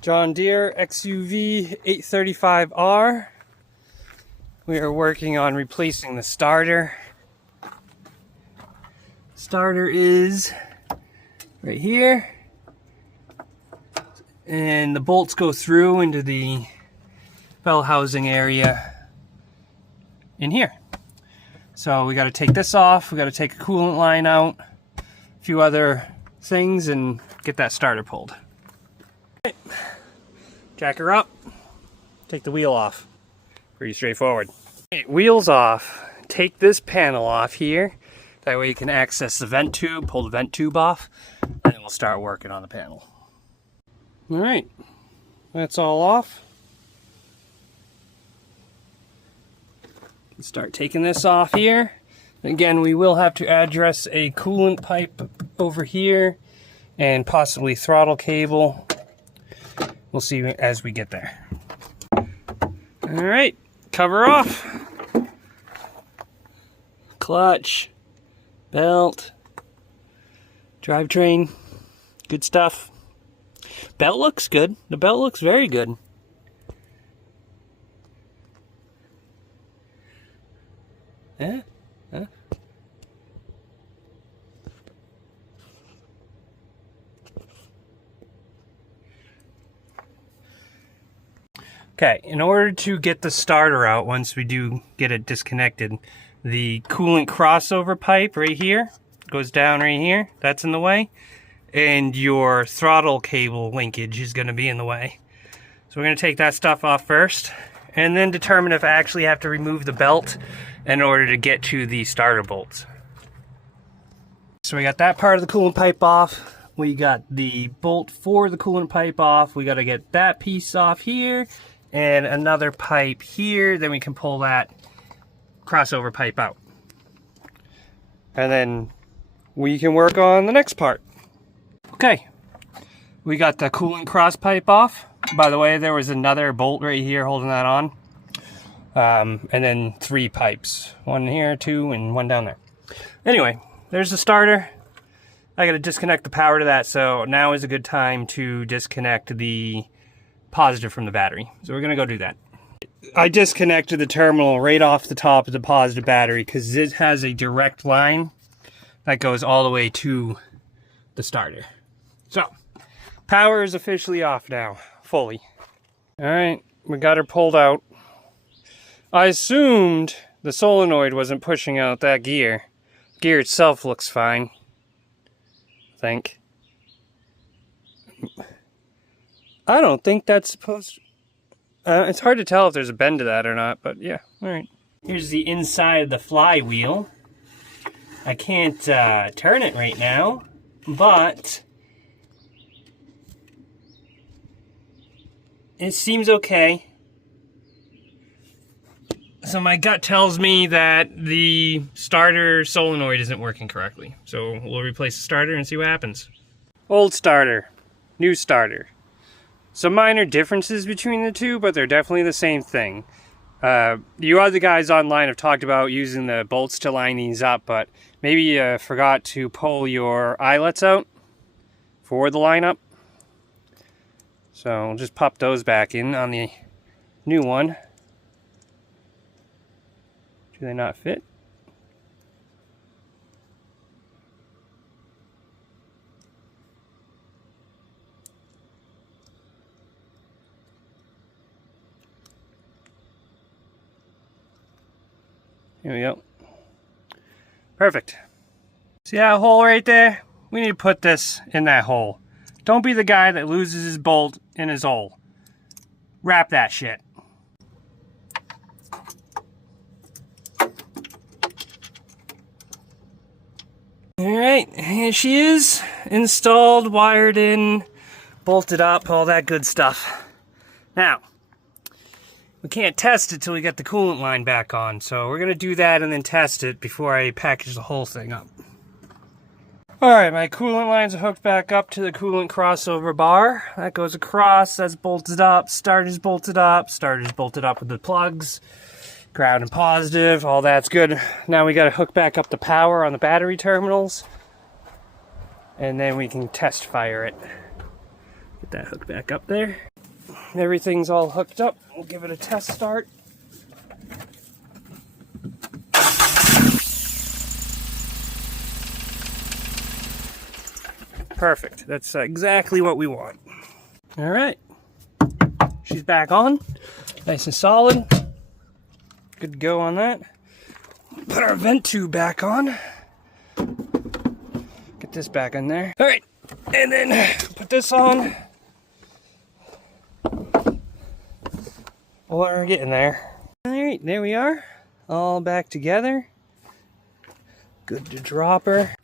John Deere XUV 835R. We are working on replacing the starter. Starter is right here, and the bolts go through into the bell housing area in here. So we got to take this off, we got to take a coolant line out, a few other things, and get that starter pulled. Okay. Jack her up, take the wheel off. Pretty straightforward. Okay, wheels off. Take this panel off here. That way you can access the vent tube, pull the vent tube off, and then we'll start working on the panel. Alright, that's all off. Start taking this off here. Again, we will have to address a coolant pipe over here and possibly throttle cable. We'll see as we get there. Alright, cover off. Clutch, belt, drivetrain, good stuff. Belt looks good. The belt looks very good. Yeah. Huh? Okay, in order to get the starter out, once we do get it disconnected, the coolant crossover pipe right here goes down right here. That's in the way. And your throttle cable linkage is going to be in the way. So we're going to take that stuff off first, and then determine if I actually have to remove the belt in order to get to the starter bolts. So we got that part of the coolant pipe off. We got the bolt for the coolant pipe off. We got to get that piece off here and another pipe here. Then we can pull that crossover pipe out. And then we can work on the next part. Okay, we got the coolant cross pipe off. By the way, there was another bolt right here holding that on. And then 3 pipes. 1 here, 2, and 1 down there. Anyway, there's the starter. I got to disconnect the power to that, so now is a good time to disconnect the positive from the battery. So we're going to go do that. I disconnected the terminal right off the top of the positive battery because it has a direct line that goes all the way to the starter. So, power is officially off now, fully. Alright, we got her pulled out. I assumed the solenoid wasn't pushing out that gear. Gear itself looks fine, I think. I don't think that's supposed to... it's hard to tell if there's a bend to that or not, but yeah, alright. Here's the inside of the flywheel. I can't turn it right now, but it seems okay. So my gut tells me that the starter solenoid isn't working correctly. So we'll replace the starter and see what happens. Old starter, new starter. Some minor differences between the two, but they're definitely the same thing. You other guys online have talked about using the bolts to line these up, but maybe you forgot to pull your eyelets out for the lineup. So we'll just pop those back in on the new one. Do they not fit? Here we go. Perfect. See that hole right there? We need to put this in that hole. Don't be the guy that loses his bolt in his hole. Wrap that shit. Alright, here she is. Installed, wired in, bolted up, all that good stuff. Now, we can't test it till we get the coolant line back on, so we're going to do that and then test it before I package the whole thing up. Alright, my coolant lines are hooked back up to the coolant crossover bar. That goes across, that's bolted up, starter's bolted up with the plugs, ground and positive, all that's good. Now we got to hook back up the power on the battery terminals, and then we can test fire it. Get that hooked back up there. everything's all hooked up. We'll give it a test start. Perfect. That's exactly what we want. All right. She's back on. Nice and solid. Good to go on that. Put our vent tube back on. Get this back in there. All right. And then put this on. Well, we're getting there. All right. There we are. All back together. Good to drop her.